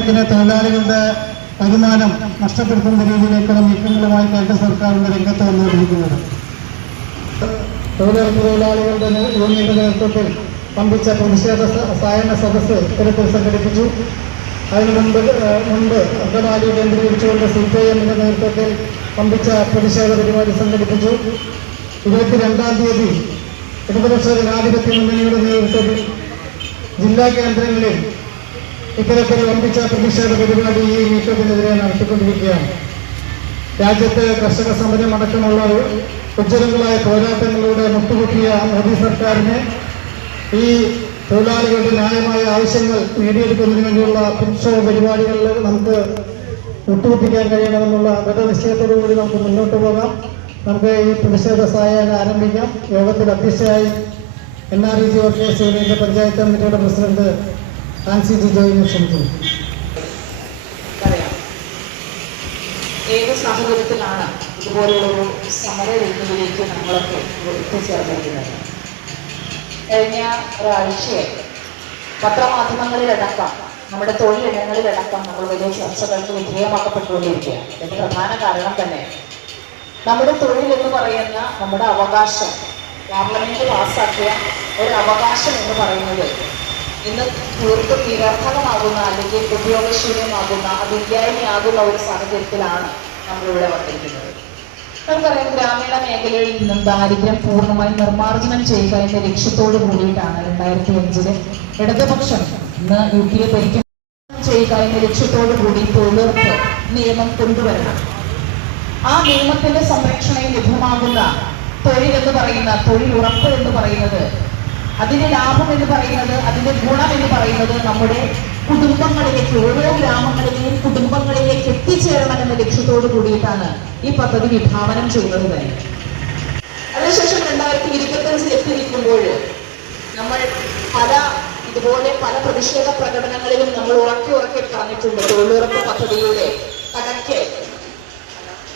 നൂറുകണക്കിന് തൊഴിലാളികളുടെ വരുമാനം നഷ്ടപ്പെടുത്തുന്ന രീതിയിലേക്കുള്ള നീക്കങ്ങളുമായി കേന്ദ്ര സർക്കാരിന്റെ രംഗത്ത് വന്നുകൊണ്ടിരിക്കുന്നത്. തൊഴിലാളികളുടെ യൂണിയന്റെ നേതൃത്വത്തിൽ പമ്പിച്ച പ്രതിഷേധ സ- സായന സദസ്സ് ഇത്തരത്തിൽ സംഘടിപ്പിച്ചു. അതിനു മുമ്പ് മുമ്പ് അങ്കമാലി കേന്ദ്രീകരിച്ചുകൊണ്ട് സി പി എമ്മിന്റെ നേതൃത്വത്തിൽ പമ്പിച്ച പ്രതിഷേധ പരിപാടി സംഘടിപ്പിച്ചു. ഇരുപത്തിരണ്ടാം തീയതി ഇടതുപക്ഷ ജനാധിപത്യ മുന്നണിയുടെ നേതൃത്വത്തിൽ ജില്ലാ കേന്ദ്രങ്ങളിൽ ഇത്തരത്തിൽ വമ്പിച്ച പ്രതിഷേധ പരിപാടി ഈ നീക്കത്തിനെതിരെ നടത്തിക്കൊണ്ടിരിക്കുകയാണ്. രാജ്യത്ത് കർഷക സമരം അടക്കമുള്ള ഉജ്ജ്വലങ്ങളായ പോരാട്ടങ്ങളിലൂടെ മുട്ടുകുത്തിയ മോദി സർക്കാരിനെ ഈ തൊഴിലാളികളുടെ ന്യായമായ ആവശ്യങ്ങൾ നേടിയെടുക്കുന്നതിന് വേണ്ടിയുള്ള പ്രതിഷേധ പരിപാടികളിൽ നമുക്ക് മുട്ടുകുത്തിക്കാൻ കഴിയണമെന്നുള്ള ദൃഢനിശ്ചയത്തോടു കൂടി നമുക്ക് മുന്നോട്ട് പോകാം. നമുക്ക് ഈ പ്രതിഷേധ സഹായം ആരംഭിക്കാം. യോഗത്തിൽ അധ്യക്ഷയായി N R E G workers panchayat കമ്മിറ്റിയുടെ പ്രസിഡന്റ് ആൻസി ജി ജോയിനെ ക്ഷണിക്കുന്നു നമ്മളൊക്കെ കഴിഞ്ഞ ഒരാഴ്ചയായി പത്രമാധ്യമങ്ങളിലടക്കം നമ്മുടെ തൊഴിലിടങ്ങളിലടക്കം നമ്മൾ വലിയ ചർച്ചകൾക്ക് വിധേയമാക്കപ്പെട്ടുകൊണ്ടിരിക്കുകയാണ്. ഇതിന് പ്രധാന കാരണം തന്നെ നമ്മുടെ തൊഴിൽ എന്ന് പറയുന്ന നമ്മുടെ അവകാശം പാർലമെന്റ് പാസ്സാക്കിയ ഒരു അവകാശം എന്ന് പറയുന്നത് ഇന്ന് തീർത്തും നിരർത്ഥകമാകുന്ന അല്ലെങ്കിൽ ഉപയോഗശൂന്യമാകുന്ന അതില്ലായ്മയാകുന്ന ഒരു സാഹചര്യത്തിലാണ് നമ്മളിവിടെ വന്നിരിക്കുന്നത്. നമുക്കറിയാം ഗ്രാമീണ മേഖലയിൽ നിന്നും ദാരിദ്ര്യം പൂർണമായി നിർമ്മാർജനം ചെയ്യുക എന്ന ലക്ഷ്യത്തോട് കൂടിയിട്ടാണ് രണ്ടായിരത്തി അഞ്ചിൽ ഇടതുപക്ഷം ഇന്ന് യു പി എ ഭരിക്കും ചെയ്യുക എന്ന ലക്ഷ്യത്തോടു കൂടി തൊഴിലുറപ്പ് നിയമം കൊണ്ടുവരണം. ആ നിയമത്തിന്റെ സംരക്ഷണയിൽ ലഭ്യമാകുന്ന തൊഴിൽ എന്ന് പറയുന്ന തൊഴിലുറപ്പ് എന്ന് പറയുന്നത് അതിന്റെ ലാഭം എന്ന് പറയുന്നത് എന്ന് പറയുന്നത് നമ്മുടെ കുടുംബങ്ങളിലേക്ക് ഓരോ ഗ്രാമങ്ങളിലെയും കുടുംബങ്ങളിലേക്ക് എത്തിച്ചേരണം എന്ന ലക്ഷ്യത്തോട് കൂടിയിട്ടാണ് ഈ പദ്ധതി വിഭാവനം ചെയ്യുന്നത് തന്നെ. അതിനുശേഷം രണ്ടായിരത്തി ഇരുപത്തഞ്ചിൽ എത്തിയിരിക്കുമ്പോൾ നമ്മൾ പല ഇതുപോലെ പല പ്രതിഷേധ പ്രകടനങ്ങളിലും നമ്മൾ ഉറക്കി ഉറക്കി പറഞ്ഞിട്ടുണ്ട്. തൊഴിലുറപ്പ് പദ്ധതിയുടെ കടയ്ക്ക്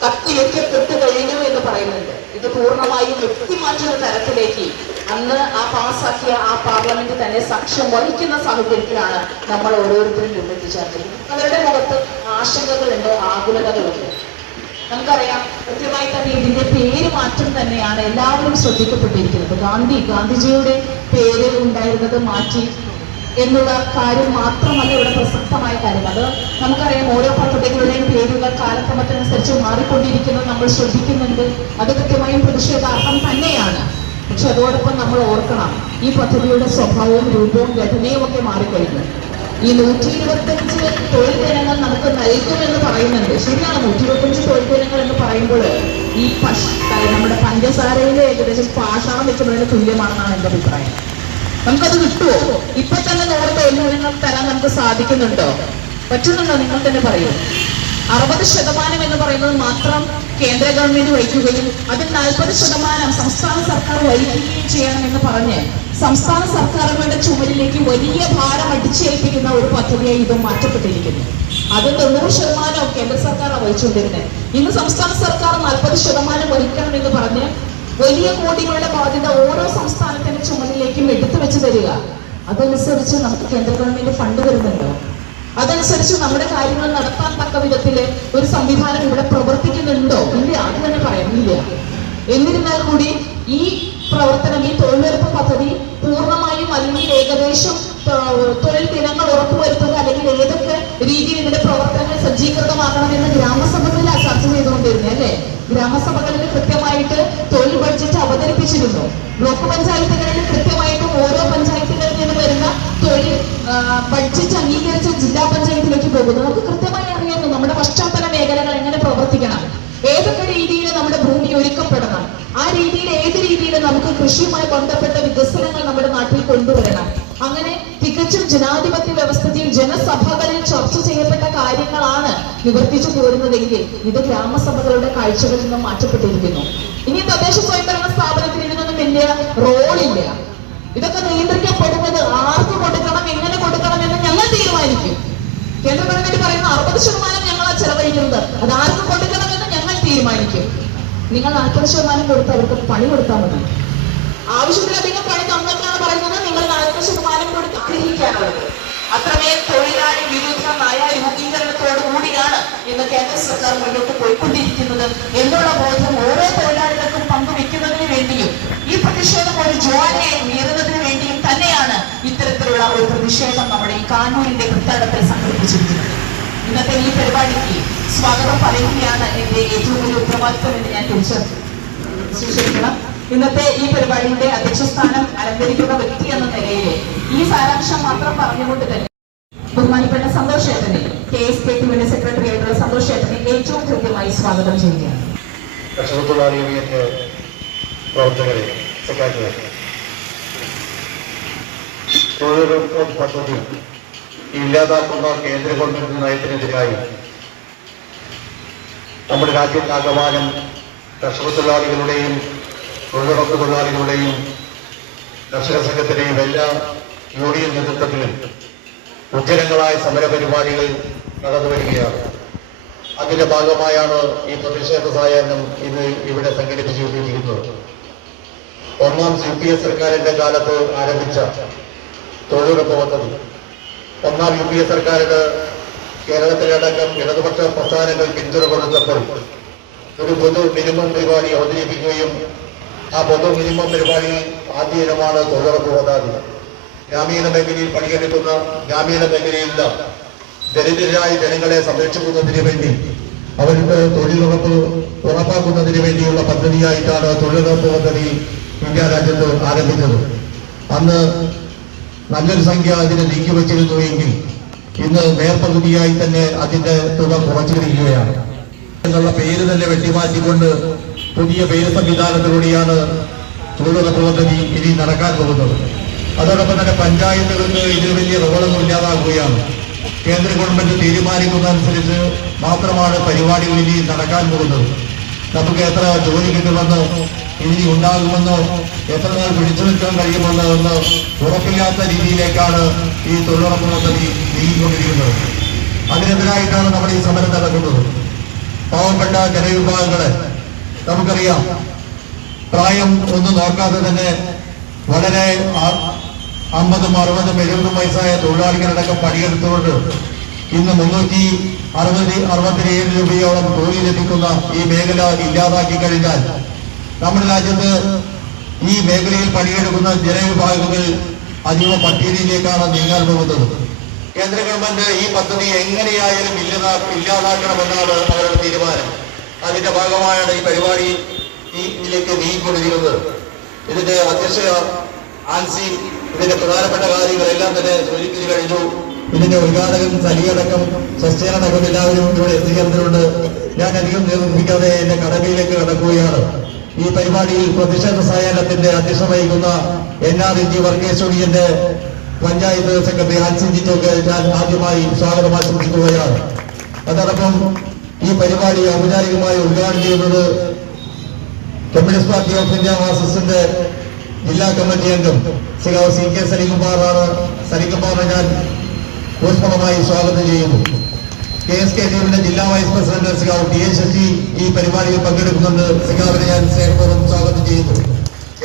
കത്തിവെക്കപ്പെട്ടു കഴിഞ്ഞു എന്ന് പറയുന്നുണ്ട്. ഇത് പൂർണമായും വ്യക്തിമാറ്റുന്ന തരത്തിലേക്ക് അന്ന് ആ പാസാക്കിയ ആ പാർലമെന്റ് തന്നെ സാക്ഷ്യം വഹിക്കുന്ന സാഹചര്യത്തിലാണ് നമ്മൾ ഓരോരുത്തരും രൂപെത്തിച്ചേർന്നിരിക്കുന്നത് അവരുടെ മുഖത്ത് ആശങ്കകളുണ്ട്? ആകുലതകളുണ്ട്? നമുക്കറിയാം കൃത്യമായി തന്നെ ഇതിന്റെ പേര് മാറ്റം തന്നെയാണ് എല്ലാവരും ശ്രദ്ധിക്കപ്പെട്ടിരിക്കുന്നത്. ഗാന്ധി ഗാന്ധിജിയുടെ പേര് ഉണ്ടായിരുന്നത് മാറ്റി എന്നുള്ള കാര്യം മാത്രമല്ല ഇവിടെ പ്രസക്തമായ കാര്യം. അത് നമുക്കറിയാം ഓരോ പദ്ധതികളുടെയും പേരുകൾ കാലക്രമത്തിനനുസരിച്ച് മാറിക്കൊണ്ടിരിക്കുന്നത് നമ്മൾ ശ്രദ്ധിക്കുന്നുണ്ട്. അത് കൃത്യമായും പ്രതിഷേധാർഹം തന്നെയാണ്. പക്ഷെ അതോടൊപ്പം നമ്മൾ ഓർക്കണം ഈ പദ്ധതിയുടെ സ്വഭാവവും രൂപവും ഘടനയും ഒക്കെ മാറിക്കഴിഞ്ഞു. ഈ നൂറ്റി ഇരുപത്തഞ്ച് തൊഴിൽ ദിനങ്ങൾ നമുക്ക് നൽകുമെന്ന് പറയുന്നുണ്ട്. ശരിയാണ് നൂറ്റി ഇരുപത്തഞ്ച് തൊഴിൽ ദിനങ്ങൾ എന്ന് പറയുമ്പോൾ ഈ പശ് നമ്മുടെ പഞ്ചസാരയിലെ ഏകദേശം പാഷാണം വെക്കുന്നതിന് തുല്യമാണെന്നാണ് എന്റെ അഭിപ്രായം. നമുക്കത് കിട്ടുമോ ഇപ്പൊ തന്നെ നൂറ് തൊഴിൽ ദിനങ്ങൾ തരാൻ നമുക്ക് സാധിക്കുന്നുണ്ടോ? പറ്റുന്നുണ്ടോ? നിങ്ങൾ തന്നെ പറയൂ. അറുപത് ശതമാനം എന്ന് പറയുന്നത് മാത്രം കേന്ദ്ര ഗവൺമെന്റ് വഹിക്കുകയും അതിൽ നാൽപ്പത് ശതമാനം സംസ്ഥാന വഹിക്കുകയും ചെയ്യണമെന്ന് പറഞ്ഞ് സംസ്ഥാന സർക്കാരുകളുടെ ചുമലിലേക്ക് വലിയ ഭാരം അടിച്ചേൽപ്പിക്കുന്ന ഒരു പദ്ധതിയായി ഇത് മാറ്റപ്പെട്ടിരിക്കുന്നു. അത് തൊണ്ണൂറ് ശതമാനം കേന്ദ്ര സർക്കാർ വഹിച്ചുകൊണ്ടിരുന്നത് ഇന്ന് സംസ്ഥാന സർക്കാർ നാൽപ്പത് ശതമാനം വഹിക്കണം എന്ന് പറഞ്ഞ് വലിയ കോടികളുടെ ബാധ്യത ഓരോ സംസ്ഥാനത്തിന്റെ ചുമലിലേക്കും എടുത്തു വെച്ച് തരിക. അതനുസരിച്ച് നമുക്ക് കേന്ദ്ര ഗവൺമെന്റ് ഫണ്ട് തരുന്നുണ്ടോ? അതനുസരിച്ച് നമ്മുടെ കാര്യങ്ങൾ നടത്താൻ തക്ക വിധത്തിൽ ഒരു സംവിധാനം ഇവിടെ പ്രവർത്തിക്കുന്നുണ്ടോ? ഇല്ല അത് തന്നെ പറയാം ഇല്ല എന്നിരുന്നാൽ കൂടി ഈ പ്രവർത്തനം. ഈ തൊഴിലുറപ്പ് പദ്ധതി പൂർണമായും അല്ലെങ്കിൽ ഏകദേശം തൊഴിൽ ദിനങ്ങൾ ഉറപ്പുവരുത്തുക അല്ലെങ്കിൽ ഏതൊക്കെ രീതിയിൽ ഇതിന്റെ പ്രവർത്തനങ്ങൾ സജ്ജീകൃതമാക്കണമെന്ന് ഗ്രാമസഭകളിൽ ചർച്ച ചെയ്തുകൊണ്ടിരുന്നത് അല്ലേ? ഗ്രാമസഭകളിൽ കൃത്യമായിട്ട് തൊഴിൽ ബഡ്ജറ്റ് അവതരിപ്പിച്ചിരുന്നു. ബ്ലോക്ക് പഞ്ചായത്തുകളിൽ കൃത്യമായിട്ടും ഓരോ പഞ്ചായത്തുകളിൽ നിന്ന് വരുന്ന തൊഴിൽ ബഡ്ജറ്റ് അംഗീകരിച്ച ജില്ലാ പഞ്ചായത്തിലേക്ക് പോകുന്നു നമുക്ക് കൃത്യമായി അറിയാമോ നമ്മുടെ പശ്ചാത്തല മേഖലകൾ എങ്ങനെ പ്രവർത്തിക്കണം ഏതൊക്കെ രീതിയിൽ നമ്മുടെ ഭൂമി ഒരുക്കപ്പെടണം ആ രീതിയിൽ ഏത് രീതിയിൽ നമുക്ക് കൃഷിയുമായി ബന്ധപ്പെട്ട വികസനങ്ങൾ നമ്മുടെ നാട്ടിൽ കൊണ്ടുവരണം. അങ്ങനെ തികച്ചും ജനാധിപത്യ വ്യവസ്ഥയിൽ ജനസഭകളിൽ ചർച്ച ചെയ്യപ്പെട്ട കാര്യങ്ങളാണ് നിവർത്തിച്ചു പോരുന്നതെങ്കിൽ ഇത് ഗ്രാമസഭകളുടെ കാഴ്ചകളിൽ നിന്നും മാറ്റപ്പെട്ടിരിക്കുന്നു. ഇനി തദ്ദേശ സ്വയംഭരണ സ്ഥാപനത്തിന് ഇതിനൊന്നും വലിയ റോളില്ല ഇതൊക്കെ നിയന്ത്രിക്കപ്പെടുന്നത് ആർക്ക് കൊടുക്കണം എങ്ങനെ കൊടുക്കണം എന്ന് ഞങ്ങൾ തീരുമാനിക്കും. കേന്ദ്ര ഗവൺമെന്റ് പറയുന്ന അറുപത് ശതമാനം ഞങ്ങളാ ചെലവഴിക്കുന്നത്. അത് ആർക്ക് കൊടുക്കണമെന്ന് ഞങ്ങൾ തീരുമാനിക്കും. നിങ്ങൾ നാൽപ്പത് ശതമാനം കൊടുത്ത് അവർക്ക് പണി കൊടുത്താൽ മതി. ആവശ്യത്തിലധികം പണി തന്നിട്ടാണ് പറയുന്നത്. നിങ്ങൾ നാൽപ്പത് ശതമാനം കൊടുത്ത് ആഗ്രഹിക്കാനുള്ളത് അത്രമേൽ തൊഴിലാളി വിരുദ്ധ നയ രൂപീകരണത്തോട് കൂടിയാണ് ഇന്ന് കേന്ദ്ര സർക്കാർ മുന്നോട്ട് പോയിക്കൊണ്ടിരിക്കുന്നത്. എന്നുള്ള ബോധം ഓരോ തൊഴിലാളികൾക്കും പങ്കുവെക്കുന്നതിന് വേണ്ടിയും ഈ പ്രതിഷേധം ഒരു ജോലിയെ ഉയരുന്നതിന് വേണ്ടിയും തന്നെയാണ് ഇത്തരത്തിലുള്ള ഒരു പ്രതിഷേധം നമ്മുടെ ഈ കാനൂരിന്റെ വൃത്താടത്തിൽ സംഘടിപ്പിച്ചിരിക്കുന്നത്. ഇന്നത്തെ ഈ പരിപാടിക്ക് സ്വാഗതം പറയുകയാണ് എന്റെ ഏറ്റവും വലിയ ഉത്തരവാദിത്വം എന്ന് ഞാൻ തിരിച്ചറിഞ്ഞു സൂചിപ്പിക്കണം. ഇന്നത്തെ ഈ പരിപാടിയുടെ അധ്യക്ഷസ്ഥാനം അലങ്കരിക്കുന്ന വ്യക്തി എന്ന നിലയിൽ ഈ സാരാംശം മാത്രം പറഞ്ഞുകൊണ്ട് തന്നെ ബഹുമാനപ്പെട്ട സന്തോഷ് ഏട്ടനെ കെ എസ് കെ ടിയുടെ സെക്രട്ടറി ആയിട്ടുള്ള സന്തോഷ് ഏട്ടനെ ഏറ്റവും കൃത്യമായി സ്വാഗതം ചെയ്യുകയാണ്. തൊഴിലുറപ്പ് പദ്ധതി ഇല്ലാതാക്കുന്ന കേന്ദ്ര ഗവൺമെന്റ് നയത്തിനെതിരായി നമ്മുടെ രാജ്യത്താകമാനം കർഷക തൊഴിലാളികളുടെയും തൊഴിലുറപ്പ് തൊഴിലാളികളുടെയും കർഷക സംഘത്തിന്റെയും എല്ലാ യൂണിയൻ നേതൃത്വത്തിലും ഉജ്ജ്വലങ്ങളായ സമര പരിപാടികൾ നടന്നു വരികയാണ്. അതിന്റെ ഭാഗമായാണ് ഈ പ്രതിഷേധ സായാഹ്നം ഇന്ന് ഇവിടെ സംഘടിപ്പിച്ചുകൊണ്ടിരിക്കുന്നത്. ഒന്നാം സി പി എസ് സർക്കാരിന്റെ കാലത്ത് ആരംഭിച്ച തൊഴിലുറപ്പ് പദ്ധതി. ഒന്നാം യു പി എ സർക്കാരിന് കേരളത്തിലടക്കം ഇടതുപക്ഷ പ്രസ്ഥാനങ്ങൾ പിന്തുണ കൊടുത്തപ്പോൾ ഒരു പൊതു മിനിമം പരിപാടി അവതരിപ്പിക്കുകയും ആ പൊതു മിനിമം പരിപാടി ആദ്യ ഇനമാണ് തൊഴിലുറപ്പ് പദ്ധതി ഗ്രാമീണ മേഖലയിൽ പണിയെടുക്കുന്ന ഗ്രാമീണ മേഖലയിലുള്ള ദരിദ്രരായ ജനങ്ങളെ സംരക്ഷിക്കുന്നതിന് വേണ്ടി അവർക്ക് തൊഴിലുറപ്പ് ഉറപ്പാക്കുന്നതിന് വേണ്ടിയുള്ള പദ്ധതിയായിട്ടാണ് തൊഴിലുറപ്പ് പദ്ധതി ഇന്ത്യ രാജ്യത്ത് ആരംഭിച്ചത്. അന്ന് നല്ലൊരു സംഖ്യ അതിന് നീക്കിവച്ചിരുന്നുവെങ്കിൽ ഇന്ന് നേർപകുതിയായി തന്നെ അതിന്റെ തുക കുറച്ചിരിക്കുകയാണ്. എന്നുള്ള പേര് തന്നെ വെട്ടിമാറ്റിക്കൊണ്ട് പുതിയ പേര് സംവിധാനത്തിലൂടെയാണ് ചൂടുള്ള പദ്ധതി ഇനി നടക്കാൻ പോകുന്നത്. അതോടൊപ്പം തന്നെ പഞ്ചായത്തുകൾക്ക് ഇതിന് വലിയ റോളൊന്നും ഇല്ലാതാകുകയാണ് കേന്ദ്ര ഗവൺമെന്റ് തീരുമാനിക്കുന്നതനുസരിച്ച് മാത്രമാണ് പരിപാടികൾ ഇനി നടക്കാൻ പോകുന്നത്. നമുക്ക് എത്ര ജോലി കിട്ടുമെന്നോ ഇനി ഉണ്ടാകുമെന്നോ എത്ര നാൾ പിടിച്ചു നിൽക്കാൻ കഴിയുമെന്നോ എന്ന് ഉറപ്പില്ലാത്ത രീതിയിലേക്കാണ് ഈ തൊഴിലുറപ്പ് പദ്ധതി നീങ്ങിക്കൊണ്ടിരിക്കുന്നത്. അതിനെതിരായിട്ടാണ് നമ്മൾ ഈ സമരം നടക്കുന്നത് പാവപ്പെട്ട ജനവിഭാഗങ്ങളെ നമുക്കറിയാം. പ്രായം ഒന്നും നോക്കാതെ തന്നെ വളരെ അമ്പതും അറുപതും എഴുപതും വയസ്സായ തൊഴിലാളികളടക്കം പണിയെടുത്തുകൊണ്ട് ഇന്ന് മുന്നൂറ്റി അറുപത് അറുപത്തിയേഴ് രൂപയോളം തൊഴിൽ ലഭിക്കുന്ന ഈ മേഖല ഇല്ലാതാക്കി കഴിഞ്ഞാൽ നമ്മുടെ രാജ്യത്ത് ഈ മേഖലയിൽ പണിയെടുക്കുന്ന ജനവിഭാഗങ്ങൾ അതീവ പട്ടികയിലേക്കാണ് നീങ്ങാൻ പോകുന്നത്. കേന്ദ്ര ഗവൺമെന്റ് ഈ പദ്ധതി എങ്ങനെയായാലും ഇല്ലതാ ഇല്ലാതാക്കണമെന്നാണ് അവരുടെ തീരുമാനം. അതിന്റെ ഭാഗമായാണ് ഈ പരിപാടി ഇതിലേക്ക് നീങ്ങിക്കൊണ്ടിരിക്കുന്നത്. ഇതിന്റെ അധ്യക്ഷ ആൻസി ഇതിന്റെ പ്രധാനപ്പെട്ട കാര്യങ്ങളെല്ലാം തന്നെ സൂചിപ്പിച്ചു കഴിഞ്ഞു. ഇതിന്റെ ഉദ്ഘാടകൻ സലിയടക്കം സസ്യനടക്കം എല്ലാവരും ഇവിടെ എത്തിച്ചേർന്നിട്ടുണ്ട്. ഞാൻ അധികം നിർമ്മിക്കാതെ എന്റെ കടമയിലേക്ക് കടക്കുകയാണ്. ഈ പരിപാടിയിൽ പ്രതിഷേധ സായാഹ്നത്തിന്റെ അധ്യക്ഷത വഹിക്കുന്ന N R N G panchayat secretary Ancy ജിറ്റോക്ക് ഞാൻ ആദ്യമായി സ്വാഗതം ആശംസിക്കുകയാണ്. അതോടൊപ്പം ഈ പരിപാടി ഔപചാരികമായി ഉദ്ഘാടനം ചെയ്യുന്നത് കമ്മ്യൂണിസ്റ്റ് പാർട്ടി ഓഫ് ഇന്ത്യ മാസസിന്റെ ജില്ലാ കമ്മിറ്റി അംഗം ശ്രീ കെ സലികുമാറാണ് സലികുമാറിനെ ഞാൻ ഊഷ്മളമായി സ്വാഗതം ചെയ്യുന്നു. കെ എസ് കെ ടീമിന്റെ ജില്ലാ വൈസ് പ്രസിഡന്റ് സിഗാവ് ടി എ ശശി ഈ പരിപാടിയിൽ പങ്കെടുക്കുന്നുണ്ട്. സിഗാവിനെ ഞാൻ സ്നേഹപൂർവം സ്വാഗതം ചെയ്യുന്നു.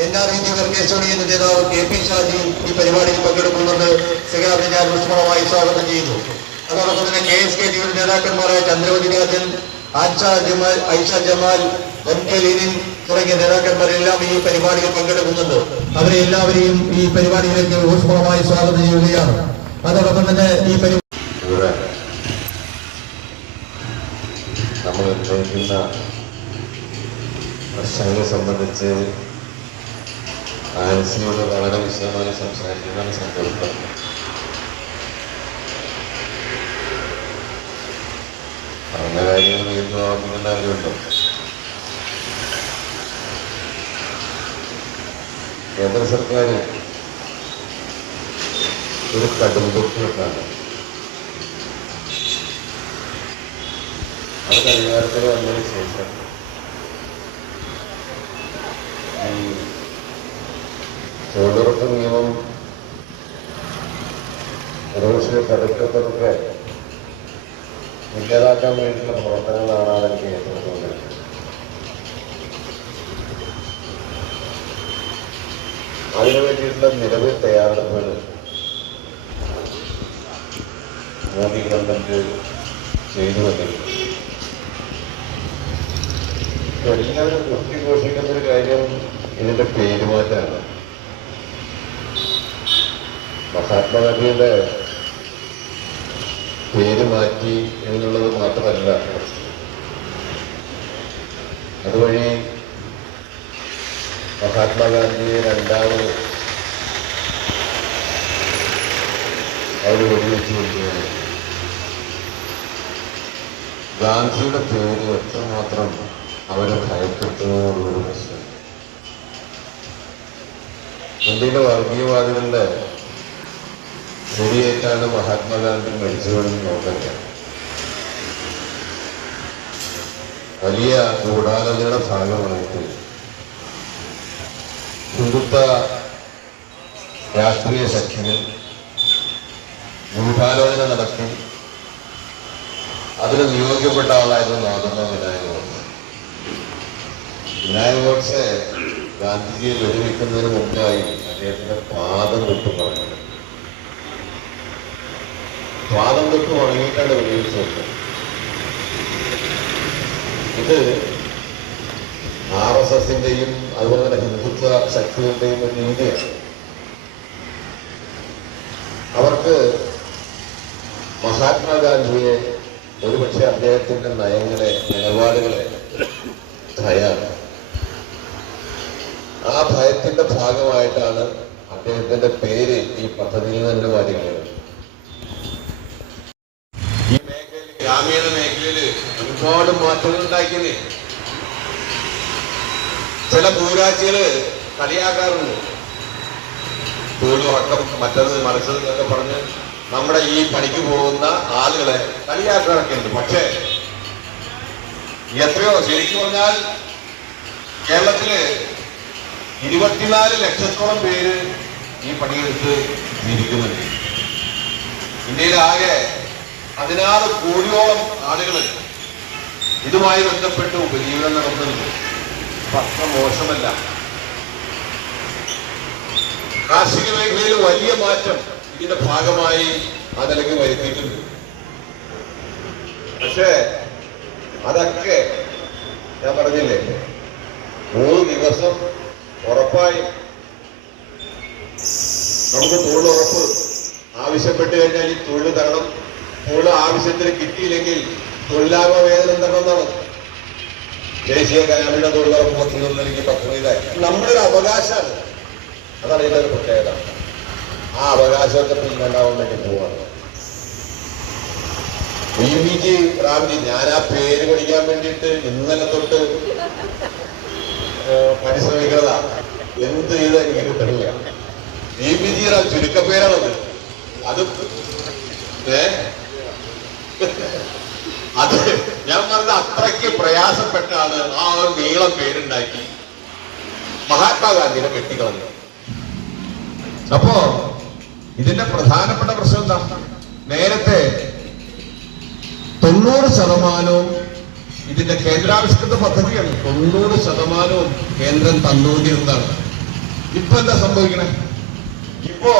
N R E G union നേതാവ് കെ പി ഷാജി ഈ പരിപാടിയിൽ പങ്കെടുക്കുന്നുണ്ട്. സിഗാവിനെ ഞാൻ ഊഷ്മളമായി സ്വാഗതം ചെയ്യുന്നു. അതോടൊപ്പം തന്നെ കെ എസ് കെ ടീമിന്റെ നേതാക്കന്മാരായ ചന്ദ്രവതി രാജൻ ആൻഷ ജമാൽ ഐഷ ജമാൽ എം കെ ലീനിൻ തുടങ്ങിയ നേതാക്കന്മാരെല്ലാം ഈ പരിപാടിയിൽ പങ്കെടുക്കുന്നുണ്ട്. അവരെ എല്ലാവരെയും ഈ പരിപാടിയിലേക്ക് ഊഷ്മളമായി സ്വാഗതം ചെയ്യുകയാണ്. അതോടൊപ്പം തന്നെ ഈ പരിപാടി ഉന്നയിക്കുന്ന പ്രശ്നങ്ങളെ സംബന്ധിച്ച് ആൻസിയോട് വളരെ വിശദമായി സംസാരിക്കുന്നതാണ് സങ്കല്പം പറഞ്ഞ കാര്യങ്ങൾ വീണ്ടും ഓർമ്മിക്കേണ്ട കാര്യമുണ്ടോ കേന്ദ്ര സർക്കാർ ഒരു കടുംബത്തിലാണ് അത് അധികാരത്തിൽ വന്നതിന് ശേഷം തൊഴിലുറപ്പ് നിയമം റോഷിനെ തടുക്കത്തൊക്കെ ഇല്ലാതാക്കാൻ വേണ്ടിയുള്ള പ്രവർത്തനങ്ങളാണ് എനിക്ക് ഏറ്റെടുത്തുകൊണ്ടിരിക്കുന്നത്. അതിനു വേണ്ടിയിട്ടുള്ള നിലവിൽ തയ്യാറെടുപ്പുകൾ മോദി ഗവൺമെന്റ് ചെയ്തു വന്നിരുന്നത് എല്ലാവരും കുത്തിഘോഷിക്കുന്ന ഒരു കാര്യം ഇതിന്റെ പേരുമാറ്റാണ് മഹാത്മാഗാന്ധിയുടെ പേര് മാറ്റി എന്നുള്ളത് മാത്രമല്ല. അതുവഴി മഹാത്മാഗാന്ധിയെ രണ്ടാമത് അവർ വെടിവെച്ച് കൊണ്ടുപോകുന്നു ഗാന്ധിയുടെ പേര് എത്രമാത്രം അവരെ ഭയപ്പെടുത്തുന്നതോടുകൂടി പ്രശ്നം. ഇന്ത്യയിലെ വർഗീയവാദികളുടെ വെടിയേറ്റാണ് മഹാത്മാഗാന്ധി മരിച്ചതെന്ന് നോക്കണ്ട വലിയ ഗൂഢാലോചനയുടെ ഭാഗമായിട്ട് ഹിന്ദുത്വ രാഷ്ട്രീയ സഖ്യങ്ങൾ ഗൂഢാലോചന നടത്തി അതിന് നിയോഗിക്കപ്പെട്ട ആളായിരുന്നു നാദമ്മ വിനായക. ഗോഡ്സെ വിനായക ഗോഡ്സെ ഗാന്ധിജിയെ വെടിവെക്കുന്നതിന് മുമ്പായി അദ്ദേഹത്തിന്റെ പാദം തൊട്ട് പറഞ്ഞു. പാദം തൊട്ട് ഉണങ്ങിയിട്ടാണ് വെടിവെച്ചത് ഇത് ആർ എസ് എസിന്റെയും അതുപോലെ തന്നെ ഹിന്ദുത്വ ശക്തികളുടെയും ഒരു രീതിയാണ് അവർക്ക് മഹാത്മാഗാന്ധിയെ ഒരുപക്ഷെ അദ്ദേഹത്തിന്റെ നയങ്ങളെ നിലപാടുകളെ ഭയാണ് ഭയത്തിന്റെ ഭാഗമായിട്ടാണ് അദ്ദേഹത്തിന്റെ പേര് ഈ പദ്ധതിയിൽ തന്നെ മാറ്റുന്നത് ഈ മേഖലയിൽ ഗ്രാമീണ മേഖലയിൽ ഒരുപാട് മാറ്റങ്ങൾ ഉണ്ടാക്കിയത് ചില ഭൂരാജികൾ കളിയാക്കാറുണ്ട്. തൊഴിലുറക്കം മറ്റത് മറിച്ചത് എന്നൊക്കെ പറഞ്ഞ് നമ്മുടെ ഈ പണിക്ക് പോകുന്ന ആളുകളെ കളിയാക്കാറൊക്കെ ഉണ്ട്. പക്ഷേ എത്രയോ ശരിക്കും പറഞ്ഞാൽ കേരളത്തിൽ ഇരുപത്തിനാല് ലക്ഷത്തോളം പേര് ഈ പണിയെടുത്ത് ജീവിക്കുന്നുണ്ട്. ഇന്ത്യയിലാകെ പതിനാറ് കോടിയോളം ആളുകൾ ഇതുമായി ബന്ധപ്പെട്ട് ഉപജീവനം നടത്തുന്നുണ്ട്. അത്ര മോശമല്ല. കാർഷിക മേഖലയിൽ വലിയ മാറ്റം ഇതിന്റെ ഭാഗമായി ആ നിലയ്ക്ക് വരുത്തിയിട്ടുണ്ട്. പക്ഷേ അതൊക്കെ ഞാൻ പറഞ്ഞില്ലേ? മൂന്ന് ദിവസം ഉറപ്പായി നമുക്ക് തൊഴിലുറപ്പ് ആവശ്യപ്പെട്ട് കഴിഞ്ഞാൽ ഈ തൊഴിൽ തരണം. തൊഴിൽ ആവശ്യത്തിന് കിട്ടിയില്ലെങ്കിൽ തൊഴിലാഭ വേതനം തരണം എന്നാണ്. ദേശീയ ഗ്രാമീണ തൊഴിലുറപ്പ് പദ്ധതി എന്ന നിലയ്ക്ക് പദ്ധതിയുടെ നമ്മുടെ ഒരു അവകാശമാണ്. അതാണ് ഇതിന്റെ ഒരു പ്രത്യേകത. ആ അവകാശമൊക്കെ പിന്നുണ്ടാവാൻ വേണ്ടി പോവാണ്. ബി ബി ജി റാംജി ഞാൻ ആ പേര് പഠിക്കാൻ വേണ്ടിയിട്ട് ഇന്നലെ തൊട്ട് പരിശ്രമിക്കുന്നതാ എന്ത് ചെയ്ത എനിക്ക് കിട്ടണില്ല ബി ബി ജി ചുരുക്കപ്പേരാണത്. അത് ഏ? അത് ഞാൻ പറഞ്ഞ അത്രയ്ക്ക് പ്രയാസപ്പെട്ടാണ് ആ ഒരു നീളം പേരുണ്ടാക്കി മഹാത്മാഗാന്ധിനെ വെട്ടിക്കളഞ്ഞു അപ്പോ ഇതിന്റെ പ്രധാനപ്പെട്ട പ്രശ്നം എന്താ? നേരത്തെ തൊണ്ണൂറ് ശതമാനവും ഇതിന്റെ കേന്ദ്രാവിഷ്കൃത പദ്ധതിയാണ്. തൊണ്ണൂറ് ശതമാനവും കേന്ദ്രം തന്നുകൊണ്ടിരുന്നതാണ്. ഇപ്പൊ എന്താ സംഭവിക്കണേ? ഇപ്പോ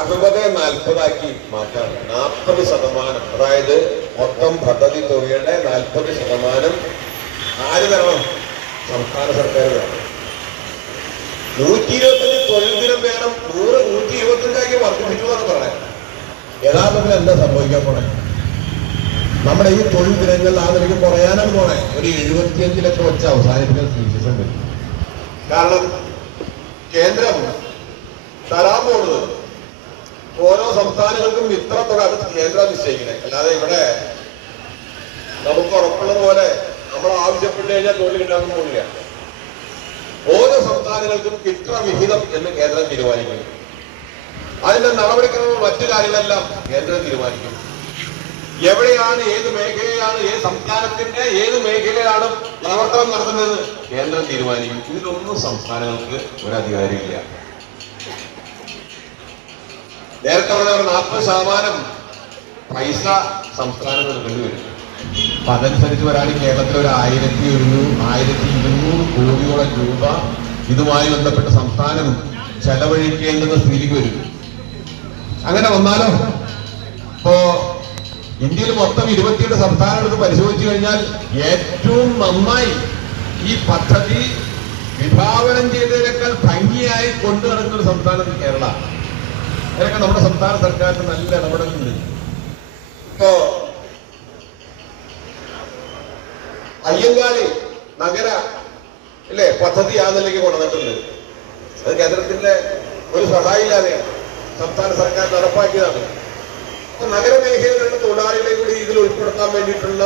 അറുപത് നാൽപ്പതാക്കി മാറ്റാണ്. നാൽപ്പത് ശതമാനം അതായത് മൊത്തം പദ്ധതി തുകയുടെ നാൽപ്പത് ശതമാനം ആര് തരണം? സംസ്ഥാന സർക്കാർ തരണം. നൂറ്റി ഇരുപത്തഞ്ച് തൊഴിൽ ദിനം വേണം. നൂറ് നൂറ്റി ഇരുപത്തഞ്ചാക്കി വർദ്ധിപ്പിച്ചു എന്ന് പറയാം യഥാർത്ഥത്തിൽ എന്താ സംഭവിക്കാൻ പോണേ? നമ്മുടെ ഈ തൊഴിൽ ദിനങ്ങളിൽ ആ നിലയ്ക്ക് കുറയാനാണ് ഒരു എഴുപത്തിയഞ്ചിലൊക്കെ വെച്ച് അവസാനിപ്പിക്കാൻ സ്ഥിതിശേഷം ഉണ്ട്. കാരണം കേന്ദ്രം തരാൻ പോകുന്നത് ഓരോ സംസ്ഥാനങ്ങൾക്കും ഇത്ര തുക അത് കേന്ദ്രം നിശ്ചയിക്കണേ. അല്ലാതെ ഇവിടെ നമുക്ക് ഉറപ്പുള്ളത് പോലെ നമ്മൾ ആവശ്യപ്പെട്ട് കഴിഞ്ഞാൽ തൊഴിൽ കിട്ടാൻ പോകില്ല ഓരോ സംസ്ഥാനങ്ങൾക്കും ഇത്ര വിഹിതം എന്ന് കേന്ദ്രം തീരുമാനിക്കും അതിന്റെ നടപടിക്രമങ്ങൾ മറ്റു കാര്യങ്ങളെല്ലാം കേന്ദ്രം തീരുമാനിക്കും എവിടെയാണ് ഏത് മേഖലയിലാണ് ഏത് സംസ്ഥാനത്തിന്റെ ഏത് മേഖലയിലാണ് പ്രവർത്തനം നടത്തുന്നത്? കേന്ദ്രം തീരുമാനിക്കും. ഇതിലൊന്നും സംസ്ഥാനങ്ങൾക്ക് ഒരധികാരമില്ല നേരത്തെ പറഞ്ഞ നാൽപ്പത് ശതമാനം പൈസ സംസ്ഥാനം കണ്ടുവരും വരും. അപ്പൊ അതനുസരിച്ച് വരാൻ കേരളത്തിൽ ഒരു ആയിരത്തി ഒരുന്നൂറ് ആയിരത്തി ഇരുന്നൂറ് കോടിയോളം രൂപ ഇതുമായി ബന്ധപ്പെട്ട സംസ്ഥാനം ചെലവഴിക്കേണ്ടുന്ന സ്ഥിതിക്ക് വരും. അങ്ങനെ വന്നാലോ? ഇപ്പോ ഇന്ത്യയിൽ മൊത്തം ഇരുപത്തിയെട്ട് സംസ്ഥാനങ്ങൾക്ക് പരിശോധിച്ചു കഴിഞ്ഞാൽ ഏറ്റവും നന്നായി ഈ പദ്ധതി വിഭാവനം ചെയ്തതിനേക്കാൾ ഭംഗിയായി കൊണ്ടു നടക്കുന്ന ഒരു സംസ്ഥാനം കേരള. അതിനൊക്കെ നമ്മുടെ സംസ്ഥാന സർക്കാരിന് നല്ല ഇടപെടലുണ്ട്. ഇപ്പോ അയ്യങ്കാളി നഗര ഇല്ലേ പദ്ധതി ആ നിലയ്ക്ക് കൊണ്ടുവന്നിട്ടുണ്ട്. അത് കേന്ദ്രത്തിന്റെ ഒരു സഹായമില്ലാതെയാണ് സംസ്ഥാന സർക്കാർ നടപ്പാക്കിയതാണ്. നഗരമേഖലയിലുള്ള തൊഴിലാളികളെ കൂടി ഇതിൽ ഉൾപ്പെടുത്താൻ വേണ്ടിയിട്ടുള്ള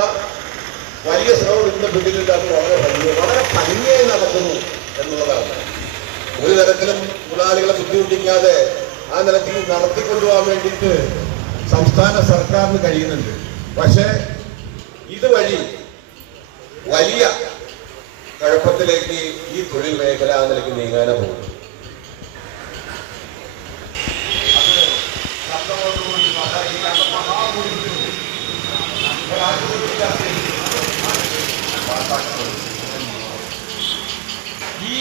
വലിയ ശ്രമം ഇതിന്റെ പിന്നിലുണ്ട് അത് വളരെ ഭംഗി വളരെ ഭംഗിയായി നടക്കുന്നു എന്നുള്ളതാണ്. ഒരു തരത്തിലും തൊഴിലാളികളെ ബുദ്ധിമുട്ടിക്കാതെ ആ നിലയ്ക്ക് നടത്തിക്കൊണ്ടുപോകാൻ വേണ്ടിയിട്ട് സംസ്ഥാന സർക്കാരിന് കഴിയുന്നുണ്ട്. പക്ഷേ ഇതുവഴി വലിയ കുഴപ്പത്തിലേക്ക് ഈ തൊഴിൽ മേഖല ആ നിലയ്ക്ക് നീങ്ങാനേ പോകുന്നു ഈ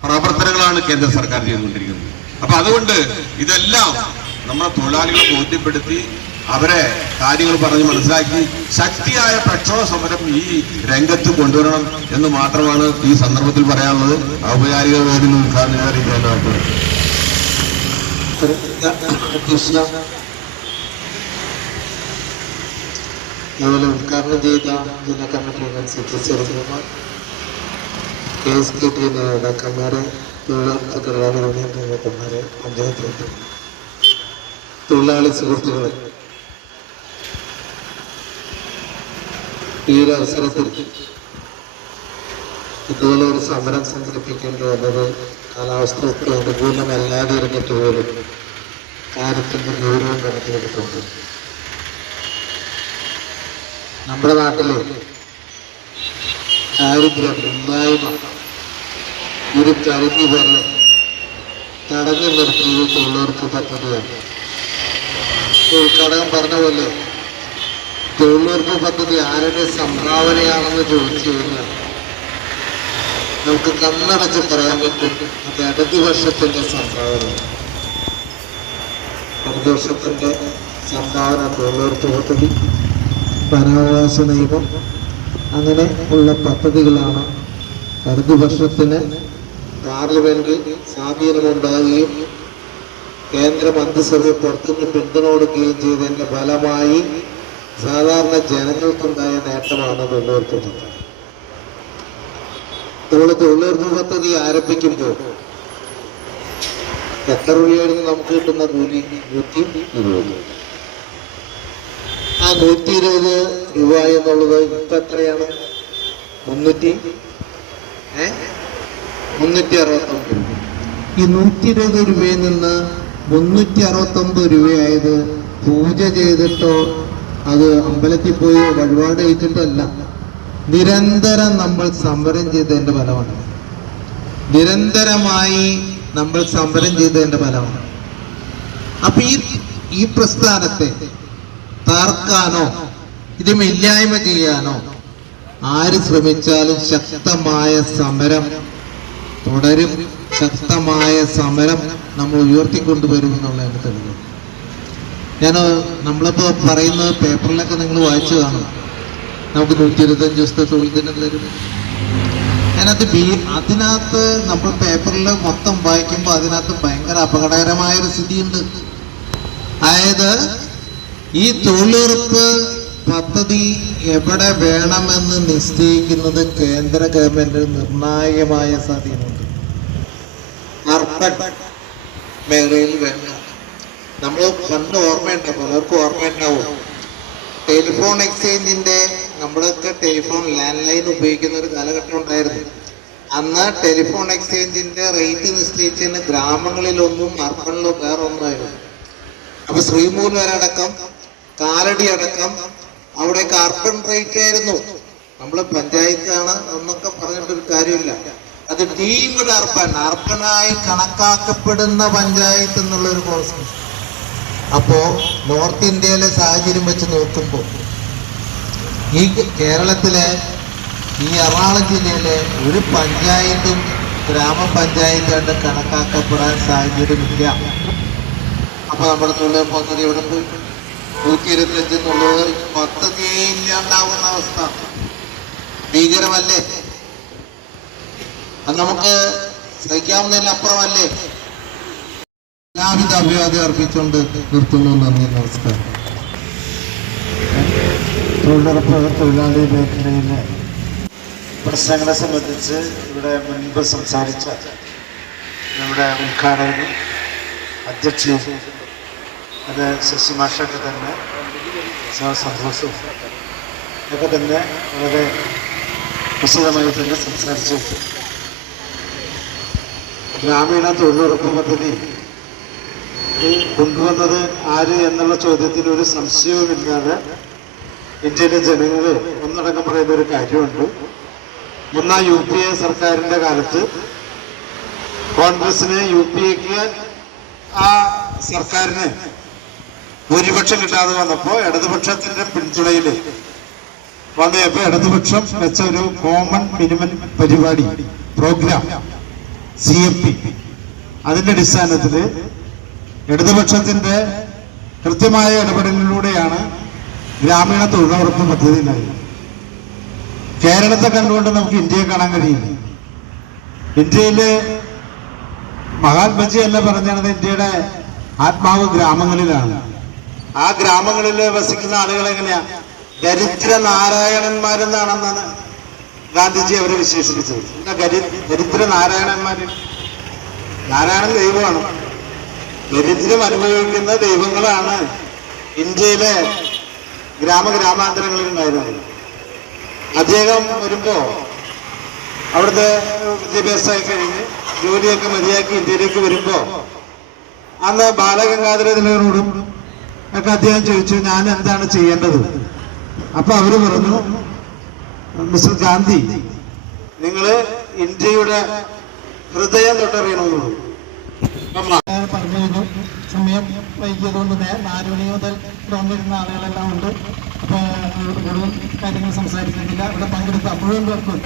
പ്രവർത്തനങ്ങളാണ് കേന്ദ്ര സർക്കാർ ചെയ്തുകൊണ്ടിരിക്കുന്നത്. അപ്പൊ അതുകൊണ്ട് ഇതെല്ലാം നമ്മളെ തൊഴിലാളികളെ ബോധ്യപ്പെടുത്തി അവരെ കാര്യങ്ങൾ പറഞ്ഞ് മനസ്സിലാക്കി ശക്തിയായ പ്രക്ഷോഭ സമരം ഈ രംഗത്ത് കൊണ്ടുവരണം എന്ന് മാത്രമാണ് ഈ സന്ദർഭത്തിൽ പറയാനുള്ളത്. ഔപചാരിക വേദിയിൽ ഉദ്ഘാടനം അറിയിക്കാനായിട്ട് അതുപോലെ ഉദ്ഘാടനം ചെയ്ത ജില്ലാ കമ്മിറ്റി അംഗം കെ എസ് കെ ടി നേതാക്കന്മാരെ തൊഴിലാളി തൊഴിലാളി യൂണിയൻ നേതാക്കന്മാരെ പഞ്ചായത്ത് തൊഴിലാളി സുഹൃത്തുക്കളെ. ഈ ഒരു അവസരത്തിൽ ഇതുപോലെ ഒരു സമരം സംഘടിപ്പിക്കേണ്ടി കാലാവസ്ഥയ്ക്ക് അനുകൂലമല്ലാതെ ഇരുന്നിട്ട് പോലും കാര്യത്തിന്റെ ഗൗരവം കണക്കിലെടുത്തുണ്ട് നമ്മുടെ നാട്ടിൽ ദാരിദ്ര്യം ഇല്ലായ്മ ഒരു കരുതി തന്നെ തടഞ്ഞു നിർത്തിയിട്ടുള്ളവർക്ക് പദ്ധതിയാണ്. ഉദ്ഘാടകം പറഞ്ഞ പോലെ തൊഴിലുറപ്പ് പദ്ധതി ആരുടെ സംഭാവനയാണെന്ന് ചോദിച്ചു കഴിഞ്ഞാൽ നമുക്ക് കണ്ണടച്ച് പറയാൻ പറ്റും. അത് ഇടതുപക്ഷത്തിന്റെ സംഭാവന ഇടതുപക്ഷത്തിന്റെ സംഭാവന തൊഴിലുറപ്പ് പദ്ധതി വനാവകാശ നിയമം അങ്ങനെ ഉള്ള പദ്ധതികളാണ് അടുത്ത വർഷത്തിന് പാർലമെന്റിൽ സ്വാധീനമുണ്ടാകുകയും കേന്ദ്ര മന്ത്രിസഭ പുറത്തുനിന്ന് പിന്തുണ കൊടുക്കുകയും ചെയ്തതിന്റെ ഫലമായി സാധാരണ ജനങ്ങൾക്കുണ്ടായ നേട്ടമാണ് തൊഴിലുറപ്പ് പദ്ധതി. നമ്മൾ തൊഴിലുറപ്പ് പദ്ധതി ആരംഭിക്കുമ്പോൾ എത്ര രൂപയായിരുന്നു നമുക്ക് കിട്ടുന്ന കൂലി നൂറ്റി ഇരുപത്? ആ നൂറ്റി ഇരുപത് രൂപ എന്നുള്ളത് ഇപ്പൊ എത്രയാണ്? മുന്നൂറ്റി ഏ? മുന്നൂറ്റി അറുപത്തൊമ്പത് ഈ നൂറ്റി ഇരുപത് രൂപയിൽ നിന്ന് മുന്നൂറ്റി അറുപത്തൊമ്പത് രൂപയായത് പൂജ ചെയ്തിട്ടോ അത് അമ്പലത്തിൽ പോയി വഴിപാട് കഴിച്ചിട്ടോ അല്ല. നിരന്തരം നമ്മൾ സമരം ചെയ്തതിന്റെ ഫലമാണ്. നിരന്തരമായി നമ്മൾ സമരം ചെയ്തതിന്റെ ഫലമാണ്. അപ്പൊ ഈ ഈ പ്രസ്ഥാനത്തെ താർക്കാനോ ഇതിന് ഇല്ലായ്മ ചെയ്യാനോ ആര് ശ്രമിച്ചാലും ശക്തമായ സമരം തുടരും. ശക്തമായ സമരം നമ്മൾ ഉയർത്തിക്കൊണ്ടുവരും എന്നുള്ളതാണ് തെളിവ്. ഞാൻ നമ്മളിപ്പോ പറയുന്നത് പേപ്പറിലൊക്കെ നിങ്ങൾ വായിച്ചു കാണും. നമുക്ക് നൂറ്റി ഇരുപത്തഞ്ച് ദിവസത്തെ തൊഴിൽ ദിനം തരും. അതിനകത്ത് ബി അതിനകത്ത് നമ്മൾ പേപ്പറിൽ മൊത്തം വായിക്കുമ്പോൾ അതിനകത്ത് ഭയങ്കര അപകടകരമായൊരു സ്ഥിതിയുണ്ട്. അതായത് ഈ തൊഴിലുറപ്പ് പദ്ധതി എവിടെ വേണമെന്ന് നിശ്ചയിക്കുന്നത് കേന്ദ്ര ഗവൺമെന്റ് നിർണായകമായ സ്വാധീനമുണ്ട്. മേഖലയിൽ വേണ്ട. നമ്മൾ പണ്ട് ഓർമ്മയുണ്ടാവും പലർക്കും ഓർമ്മയുണ്ടാവും. ടെലിഫോൺ എക്സ്ചേഞ്ചിന്റെ നമ്മളൊക്കെ ടെലിഫോൺ ലാൻഡ് ലൈൻ ഉപയോഗിക്കുന്ന ഒരു കാലഘട്ടം ഉണ്ടായിരുന്നു. അന്ന് ടെലിഫോൺ എക്സ്ചേഞ്ചിന്റെ റേറ്റ് നിശ്ചയിച്ചതിന് ഗ്രാമങ്ങളിലൊന്നും അർബണിലോ വേറെ ഒന്നുമായിരുന്നു. അപ്പൊ ശ്രീമൂലം അടക്കം കാലടി അടക്കം അവിടെ കാർബൺ റേറ്റ് ആയിരുന്നു. നമ്മൾ പഞ്ചായത്താണ് എന്നൊക്കെ പറഞ്ഞിട്ടൊരു കാര്യമില്ല. അത് ഡീംഡ് അർപ്പൻ അർപ്പനായി കണക്കാക്കപ്പെടുന്ന പഞ്ചായത്ത് എന്നുള്ളൊരു കോൺസെപ്റ്റ് അപ്പോ നോർത്ത് ഇന്ത്യയിലെ സാഹചര്യം വെച്ച് നോക്കുമ്പോൾ ഈ കേരളത്തിലെ ഈ എറണാകുളം ജില്ലയിലെ ഒരു പഞ്ചായത്തും ഗ്രാമപഞ്ചായത്തായിട്ട് കണക്കാക്കപ്പെടാൻ സാഹചര്യമില്ല. അപ്പോൾ നമ്മുടെ തൊഴിൽ പദ്ധതി ഇവിടെ നൂറ്റി ഇരുപത്തിയഞ്ച് തൊഴിലുറപ്പ് പദ്ധതിയേ ഇല്ലാണ്ടാവുന്ന അവസ്ഥ. ഭീകരമല്ലേ? അത് നമുക്ക് സഹിക്കാവുന്നതിന് അപ്പുറമല്ലേ? എല്ലാവിധ അഭിവാദ്യം അർപ്പിച്ചുകൊണ്ട് നിർത്തുന്നു. നന്ദി നമസ്കാരം. തൊഴിലുറപ്പ് തൊഴിലാളി മേഖലയിലെ പ്രശ്നങ്ങളെ സംബന്ധിച്ച് ഇവിടെ മുൻപ് സംസാരിച്ച നമ്മുടെ ഉദ്ഘാടകനും അധ്യക്ഷനും അത് ശശിമാഷൊക്കെ തന്നെ സന്തോഷവും ഒക്കെ തന്നെ വളരെ വിശദമായി തന്നെ സംസാരിച്ചു. ഗ്രാമീണ തൊഴിലുറപ്പ് പദ്ധതി കൊണ്ടുവന്നത് ആര് എന്നുള്ള ചോദ്യത്തിന് ഒരു സംശയവുമില്ലാതെ ഇന്ത്യയിലെ ജനങ്ങൾ ഒന്നടങ്കം പറയുന്ന ഒരു കാര്യമുണ്ട്. ഒന്നാം യു പി എ സർക്കാരിന്റെ കാലത്ത് കോൺഗ്രസിന് യു പി എക്ക് ആ സർക്കാരിന് ഭൂരിപക്ഷം കിട്ടാതെ വന്നപ്പോ ഇടതുപക്ഷത്തിന്റെ പിന്തുണയിൽ വന്നപ്പോ ഇടതുപക്ഷം വെച്ച ഒരു കോമൺ മിനിമം പരിപാടി പ്രോഗ്രാം സി എം പി അതിന്റെ അടിസ്ഥാനത്തിൽ ഇടതുപക്ഷത്തിന്റെ കൃത്യമായ ഇടപെടലിലൂടെയാണ് ഗ്രാമീണ തൊഴിലുറപ്പ് പദ്ധതി ഉണ്ടായി കേരളത്തെ കണ്ടുകൊണ്ട് നമുക്ക് ഇന്ത്യയെ കാണാൻ കഴിയില്ല. ഇന്ത്യയിൽ മഹാത്മജി അല്ല പറഞ്ഞത് ഇന്ത്യയുടെ ആത്മാവ് ഗ്രാമങ്ങളിലാണ്. ആ ഗ്രാമങ്ങളിൽ വസിക്കുന്ന ആളുകൾ എങ്ങനെയാ? ദരിദ്ര നാരായണന്മാരെന്നാണെന്നാണ് ഗാന്ധിജി അവരെ വിശേഷിപ്പിച്ചത്. ദരിദ്ര നാരായണന്മാര്? നാരായണൻ ദൈവമാണ്. ദരിദ്രം അനുഭവിക്കുന്ന ദൈവങ്ങളാണ് ഇന്ത്യയിലെ ഗ്രാമഗ്രാമാന്തരങ്ങളിൽ ഉണ്ടായിരുന്നു അദ്ദേഹം വരുമ്പോൾ അവിടുത്തെ വിദ്യാഭ്യാസമായി കഴിഞ്ഞ് ജോലിയൊക്കെ മതിയാക്കി ഇന്ത്യയിലേക്ക് വരുമ്പോൾ അന്ന് ബാലഗംഗാധര തിലകരോടും ഒക്കെ അദ്ദേഹം ചോദിച്ചു ഞാൻ എന്താണ് ചെയ്യേണ്ടത്? അപ്പൊ അവർ പറഞ്ഞു മിസ്റ്റർ ഗാന്ധി നിങ്ങൾ ഇന്ത്യയുടെ ഹൃദയം തൊട്ടറിയണമെന്ന് പറഞ്ഞു അപ്പം ഞാൻ പറഞ്ഞിരുന്നു സമയം വൈകിയതുകൊണ്ട് നാല് മണി മുതൽ വന്നിരുന്ന ആളുകളെല്ലാം ഉണ്ട്. അപ്പോൾ കൂടുതൽ കാര്യങ്ങൾ സംസാരിക്കുന്നില്ല. ഇവിടെ പങ്കെടുത്ത മുഴുവൻ പേർക്കും